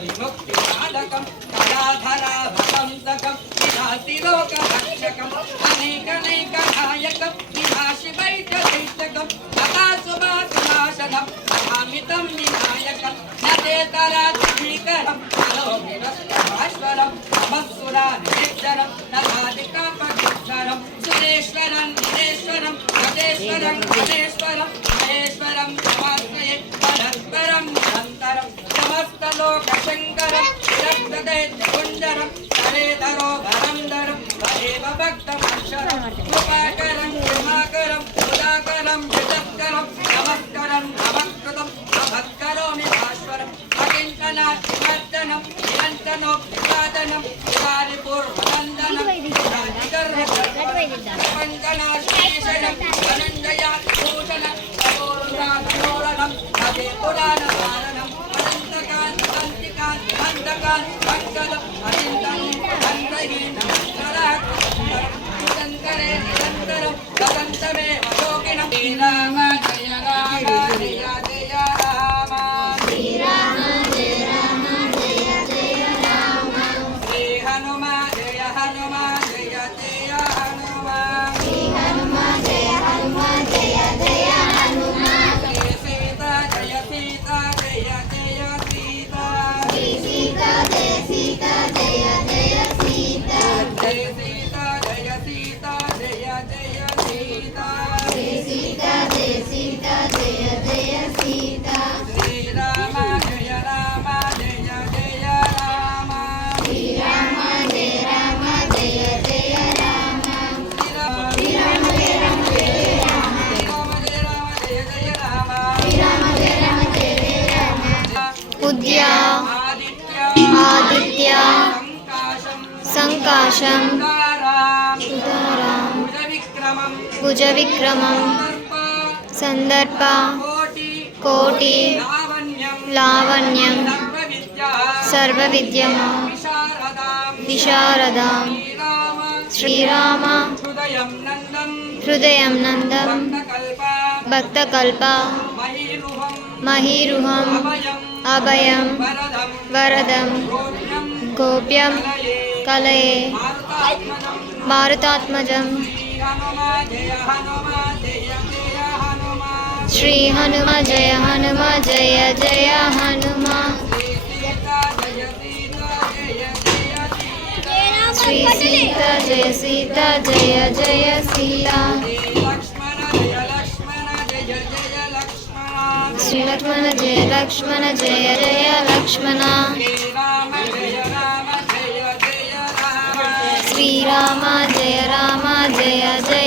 विमुक्तिसाधकं कलाधराभवन्तकं विधाति लोकरक्षकम् अनेकनायकं विनाशि वैद्यदैत्यकं तथा सुभासुनाशनं तथामितं विनायकं न चेतरात्मीकरं नरोभिरस्तभास्वरं नमस्सुरानिश्चरं नदादिकापक्षरं सुरेश्वरं निरेश्वरं नदेश्वरं गणेश्वरं महेश्वरं नमाश्रये परस्परं निरन्तरं समस्तलोकशङ्करं रक्तदैत्यकुञ्जरं हरेधरो वरन्दरं हरेव भक्तमक्षरं कृपाकरं कृपाकरं उदाकरं जगत्करं नमस्करं नमस्कृतं नमस्करोमि भास्वरम् अकिञ्चनात्मर्दनं निरञ्जनोऽभिवादनं विरारिपूर्वनन्दनं पञ्चनाश्रीशनं धनञ्जयाभूषणं तपोरुषाधरोरणं हरे पुराणपालनं अनन्तकान् अनन्तिकान् अनन्तकान् पङ्कजम् अचिन्तनं अन्तहीनं शङ्करे निरन्तरं गगन्तमेव योगिनं श्रीराम जय राम जय जय राम श्रीराम जय राम जय जय राम श्री हनुमान जय हनुमान जय जय हनुमान श्री हनुमान जय हनुमान जय जय हनुमान श्री सीता जय सीता जय जय सीता श्री सीता जय सीता जय जय सीता जय सीता जय सीता जय जय सीता श्री सीता जय सीता जय जय सीता श्री राम जय राम जय जय राम श्री राम जय राम जय जय राम श्री राम जय राम जय जय राम श्री राम जय राम जय जय राम श्री राम जय राम जय जय राम उद्य आदित्य आदित्य संकाशं संकाशं तारां उदारां भुजविक्रमं भुजविक्रमं संदर्प सन्दर्प कोटि कोटि लावण्यं लावण्यं सर्वविद्यां सर्वविद्यं विशारदां विशारदां श्रीराम श्रीराम हृदयं नन्दं हृदयं नन्दं भक्तकल्प भक्तकल्प महीरुहं महीरुहम् अभयं अभयं वरदं वरदं गोप्यं गोप्यं कलये कलये मारुतात्मजं मारुतात्मजं श्री हनुमान जय हनुमान जय जय हनुमान श्री हनुम जय जय हनुमान श्री सीता जय सीता जय जय सीता श्री लक्ष्मण जय लक्ष्मण जय जय लक्ष्मण श्री राम जय राम जय जय